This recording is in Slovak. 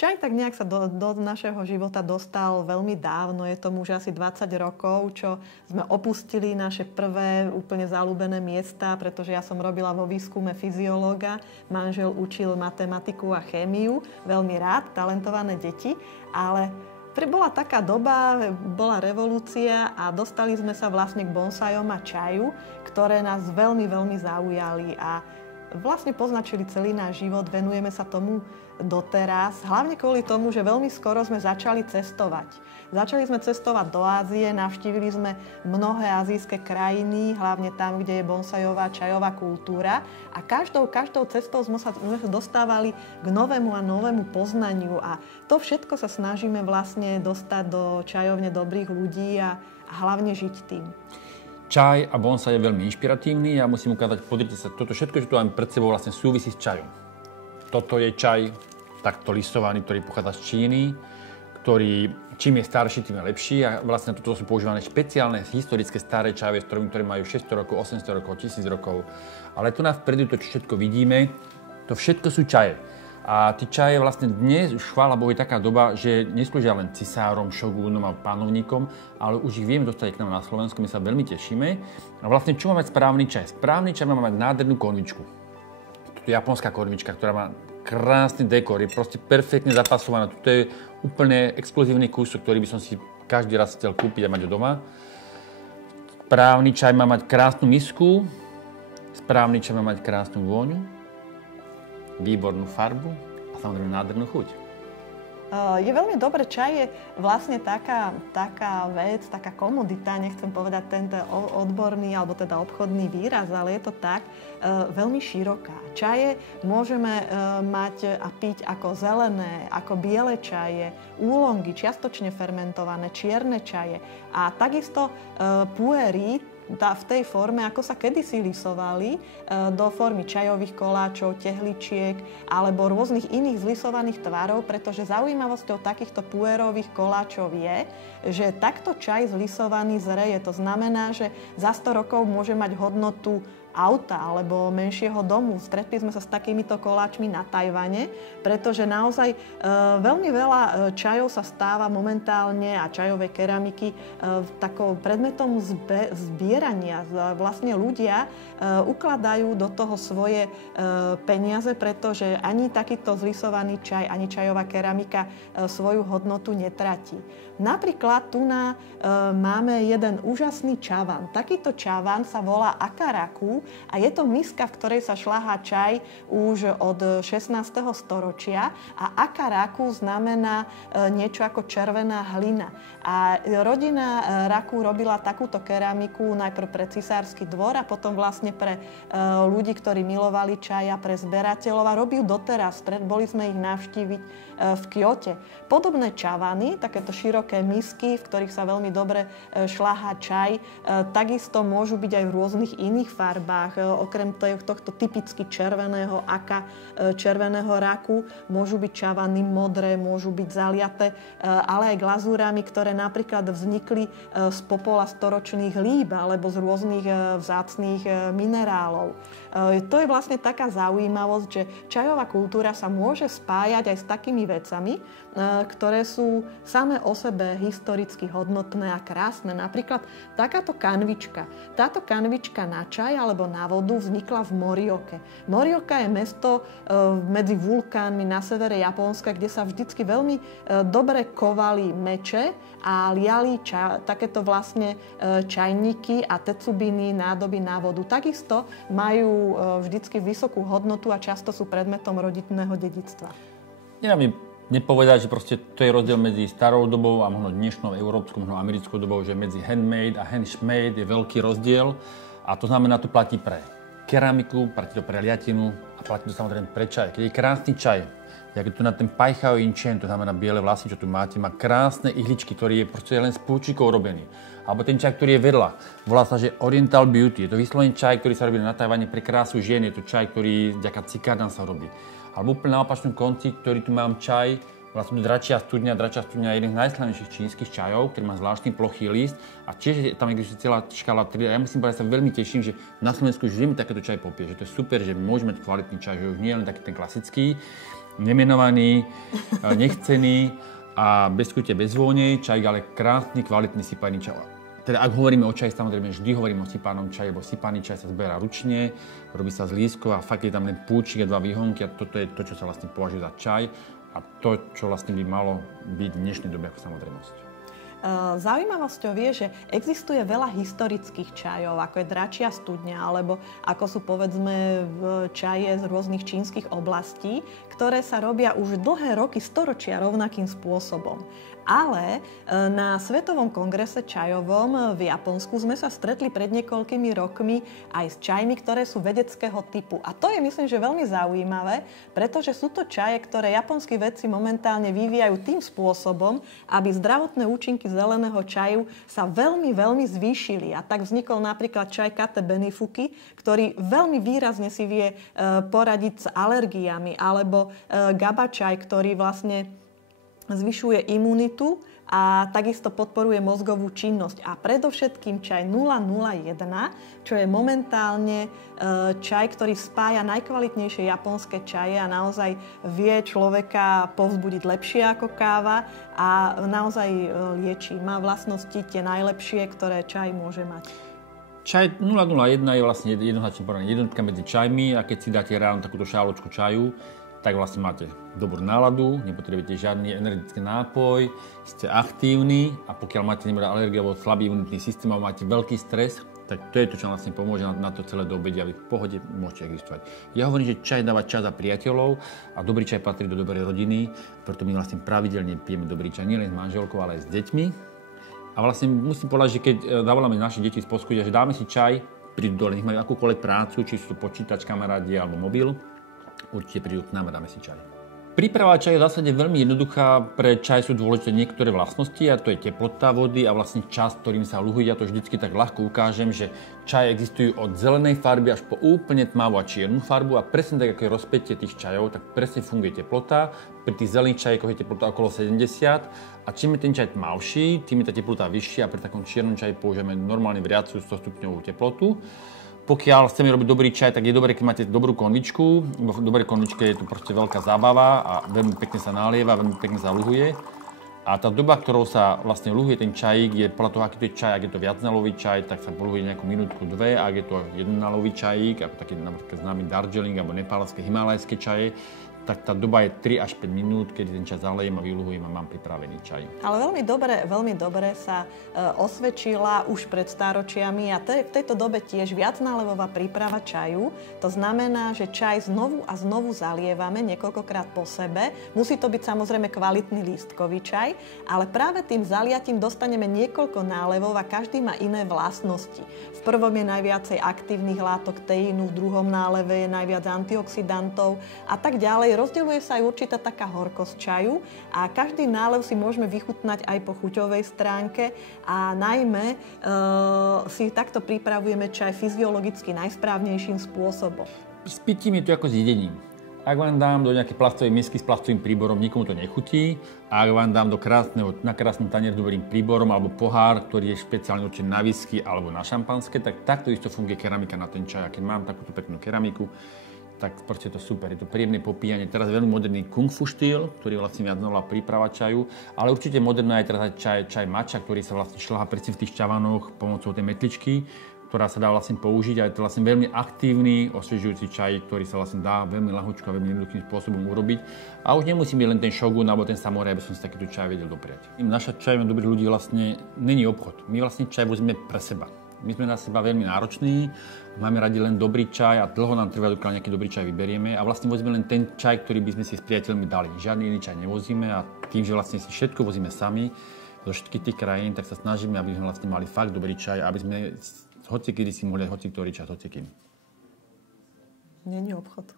Čaj tak nejak sa do našeho života dostal veľmi dávno. Je tomu už asi 20 rokov, čo sme opustili naše prvé úplne zaľúbené miesta, pretože ja som robila vo výskume fyziológa. Manžel učil matematiku a chémiu. Veľmi rád, talentované deti. Ale bola taká doba, bola revolúcia a dostali sme sa vlastne k bonsajom a čaju, ktoré nás veľmi, veľmi zaujali a vlastne poznačili celý náš život. Venujeme sa tomu doteraz, hlavne kvôli tomu, že veľmi skoro sme začali cestovať. Začali sme cestovať do Ázie, navštívili sme mnohé azijské krajiny, hlavne tam, kde je bonsajová čajová kultúra a každou cestou sme sa dostávali k novému a novému poznaniu a to všetko sa snažíme vlastne dostať do čajovne dobrých ľudí a hlavne žiť tým. Čaj a bonsaj je veľmi inšpiratívny. Ja musím ukázať, pozrite sa, toto všetko, čo tu máme pred sebou, vlastne súvisí s čajom. Toto je čaj takto listovaný, ktorý pochádza z Číny, ktorý čím je starší, tým je lepší a vlastne toto sú používané špeciálne historické staré čajové stromy, ktoré majú 600 rokov, 800 rokov, 1000 rokov. Ale tu na vpredu to, čo všetko vidíme, to všetko sú čaje. A tí čaje vlastne dnes, už chvála Bohu, je taká doba, že neslúžia len cisárom, šogúnom a panovníkom, ale už ich vieme dostať k nám na Slovensku, my sa veľmi tešíme. A vlastne čo má mať správny čaj? Správny čaj má mať nádhernú konvičku. Toto je japonská konvička, ktorá má krásny dekor, je proste perfektne zapasovaná. Toto je úplne exkluzívny kúsok, ktorý by som si každý raz chcel kúpiť a mať doma. Správny čaj má mať krásnu misku, správny čaj má mať krásnu vôňu, výbornú farbu a samozrejme nádhernú chuť. Je veľmi dobré, čaj je vlastne taká vec, taká komodita, nechcem povedať tento odborný alebo teda obchodný výraz, ale je to tak veľmi široká. Čaje môžeme mať a piť ako zelené, ako biele čaje, úlongy, čiastočne fermentované, čierne čaje a takisto puéry, v tej forme, ako sa kedysi lisovali, do formy čajových koláčov, tehličiek alebo rôznych iných zlisovaných tvarov, pretože zaujímavosťou takýchto puérových koláčov je, že takto čaj zlisovaný zreje. To znamená, že za 100 rokov môže mať hodnotu auta alebo menšieho domu. Stretli sme sa s takýmito koláčmi na Tajvane, pretože naozaj veľmi veľa čajov sa stáva momentálne a čajové keramiky takou predmetom zbierania. Vlastne ľudia ukladajú do toho svoje peniaze, pretože ani takýto zlisovaný čaj, ani čajová keramika svoju hodnotu netratí. Napríklad tu máme jeden úžasný čavan. Takýto čavan sa volá akaraku a je to miska, v ktorej sa šľahá čaj už od 16. storočia a akaraku znamená niečo ako červená hlina. A rodina Raku robila takúto keramiku najprv pre cisársky dvor a potom vlastne pre ľudí, ktorí milovali čaj a pre zberateľov a robí ju doteraz. Boli sme ich navštíviť v Kyote. Podobné čavany, takéto široké misky, v ktorých sa veľmi dobre šľahá čaj, takisto môžu byť aj v rôznych iných farbách. Okrem tohto typicky červeného červeného raku môžu byť čavany modré, môžu byť zaliaté, ale aj glazúrami, ktoré napríklad vznikli z popola storočných líp alebo z rôznych vzácnych minerálov. To je vlastne taká zaujímavosť, že čajová kultúra sa môže spájať aj s takými vecami, ktoré sú samé o sebe historicky hodnotné a krásne. Napríklad takáto kanvička. Táto kanvička na čaj alebo na vodu vznikla v Morioke. Morioka je mesto medzi vulkánmi na severe Japonska, kde sa vždycky veľmi dobre kovali meče a liali takéto vlastne čajníky a tetsubiny, nádoby na vodu. Takisto majú vždycky vysokú hodnotu a často sú predmetom rodinného dedičstva. Nedá mi nepovedať, že proste to je rozdiel medzi starou dobou a možno dnešnou európskou, možno americkou dobou, že medzi handmade a handmade je veľký rozdiel a to znamená, to platí pre keramiku, platí to pre liatinu a platí to samozrejme pre čaj. Keď je krásny čaj, jak je tu na ten Paichao Inchen, to znamená biele vlasy, čo tu máte, má krásne ihličky, ktorý je proste len z púčikov robený. Alebo ten čaj, ktorý je vedľa, volá sa, že Oriental Beauty. Je to vyslovený čaj, ktorý sa robí na Tajvane pre krásu žien. Je to čaj, ktorý vďaka cikádam sa robí. Alebo úplne na opačnom konci, ktorý tu mám čaj, vlastne dračia studňa. Dračia studňa je jeden z najslavnejších čínskych čajov, ktorý má zvláštny plochý list a tiež tam existuje celá škála tríd. A ja musím povedať, sa veľmi teším, že na Slovensku už vieme takéto čaj popieť, že to je super, že môžeme mať kvalitný čaj, že už nie je len taký ten klasický. nemenovaný, nechcený a bez chute, bez vône, čaj, ale krásny, kvalitný sypaný čaj. Teda ak hovoríme o čaji, samozrejme vždy hovoríme o sypanom čaji, lebo sypaný čaj sa zberá ručne, robí sa z lístkov a fakt je tam len púčik a 2 výhonky a toto je to, čo sa vlastne považuje za čaj a to, čo vlastne by malo byť v dnešnej dobe ako samozrejmosť. Zaujímavosťou je, že existuje veľa historických čajov, ako je dračia studňa, alebo ako sú povedzme čaje z rôznych čínskych oblastí, ktoré sa robia už dlhé roky, storočia rovnakým spôsobom. Ale na Svetovom kongrese čajovom v Japonsku sme sa stretli pred niekoľkými rokmi aj s čajmi, ktoré sú vedeckého typu. A to je, myslím, že veľmi zaujímavé, pretože sú to čaje, ktoré japonskí vedci momentálne vyvíjajú tým spôsobom, aby zdravotné účinky zeleného čaju sa veľmi, veľmi zvýšili. A tak vznikol napríklad čaj Kate Benifuki, ktorý veľmi výrazne si vie poradiť s alergiami, alebo GABA čaj, ktorý vlastne zvyšuje imunitu a takisto podporuje mozgovú činnosť. A predovšetkým čaj 001, čo je momentálne čaj, ktorý spája najkvalitnejšie japonské čaje a naozaj vie človeka povzbudiť lepšie ako káva a naozaj liečí. Má vlastnosti tie najlepšie, ktoré čaj môže mať. Čaj 001 je vlastne jednoznačne jednotka medzi čajmi a keď si dáte ráno takúto šáločku čaju, tak vlastne máte dobrú náladu, nepotrebujete žiadny energetický nápoj, ste aktívni a pokiaľ máte alergiu alebo slabý imunitný systém a máte veľký stres, tak to je to, čo vlastne pomôže na to celé do obede a vy v pohode môžete existovať. Ja hovorím, že čaj dáva čas za priateľov a dobrý čaj patrí do dobrej rodiny, preto my vlastne pravidelne pijeme dobrý čaj nielen s manželkou, ale aj s deťmi. A vlastne musím povedať, že keď zavoláme naše deti z poschudia, že dáme si čaj, prídu dole, nech majú akúkoľvek prácu, či sú počítač, kamarádi alebo mobil, určite prídu k nám a dáme si čaj. Príprava čaja je v zásade veľmi jednoduchá. Pre čaj sú dôležité niektoré vlastnosti a to je teplota vody a vlastne čas, ktorým sa luhuje. Ja to vždycky tak ľahko ukážem, že čaje existujú od zelenej farby až po úplne tmavú a čiernu farbu a presne tak, ako je rozpätie tých čajov, tak presne funguje teplota. Pri tých zelených čajoch je teplota okolo 70 a čím je ten čaj tmavší, tým je tá teplota vyššia a pri takom čiernom čaji použijeme normálne vriacu 100 stupňovú teplotu. Pokiaľ chceme robiť dobrý čaj, tak je dobré, keď máte dobrú konvičku. V dobrej konvičke je to proste veľká zábava a veľmi pekne sa nalieva, veľmi pekne sa luhuje. A tá doba, ktorou sa vlastne luhuje ten čajík, je podľa toho, aký to je čaj. Ak je to viacnálový čaj, tak sa luhuje nejakú minútku, 2. Ak je to jednonálový čajík, ako taký napríklad známy Darjeeling alebo nepálske, himalajské čaje, tak tá doba je 3 až 5 minút, keď ten čaj zalejem a vyluhujem a mám pripravený čaj. Ale veľmi dobre sa osvedčila už pred stáročiami a v tejto dobe tiež viacnálevová príprava čaju. To znamená, že čaj znovu a znovu zalievame niekoľkokrát po sebe. Musí to byť samozrejme kvalitný lístkový čaj, ale práve tým zaliatím dostaneme niekoľko nálevov a každý má iné vlastnosti. V prvom je najviacej aktívnych látok teínu, v druhom náleve je najviac antioxidantov a tak ďalej. Rozdeľuje sa aj určitá taká horkosť čaju a každý nálev si môžeme vychutnať aj po chuťovej stránke a najmä si takto pripravujeme čaj fyziologicky najsprávnejším spôsobom. S pitím je to ako s jedením. Ak vám dám do nejakej plastovej misky s plastovým príborom, nikomu to nechutí. A ak vám dám na krásny tanier s dobrým príborom alebo pohár, ktorý je špeciálne určený na whisky alebo na šampanské, tak takto isto funguje keramika na ten čaj. A keď mám takúto peknú keramiku, tak proste je to super. Je to príjemné popíjanie. Teraz je veľmi moderný kung fu štýl, ktorý je vlastne viacnálová príprava čaju, ale určite moderná je teraz aj čaj matcha, ktorý sa vlastne šľahá presne v tých čavanoch pomocou tej metličky, ktorá sa dá vlastne použiť a je to vlastne veľmi aktívny, osviežujúci čaj, ktorý sa vlastne dá veľmi ľahúčko a veľmi jednoduchým spôsobom urobiť. A už nemusí byť len ten shogun alebo ten samuraj, aby som si takýto čaj vedel dopriať. Naša čaj dobrých ľudí vlastne není obchod. My vlastne čaj vozíme pre seba. My sme na seba veľmi nároční, máme radi len dobrý čaj a dlho nám trvá, dokiaľ nejaký dobrý čaj vyberieme a vlastne vozíme len ten čaj, ktorý by sme si s priateľmi dali. Žiadny iný čaj nevozíme a tým, že vlastne si všetko vozíme sami zo všetkých tých krajín, tak sa snažíme, aby sme vlastne mali fakt dobrý čaj, aby sme hocikedy si mohli hoci ktorý čas, hocikým. Není obchod.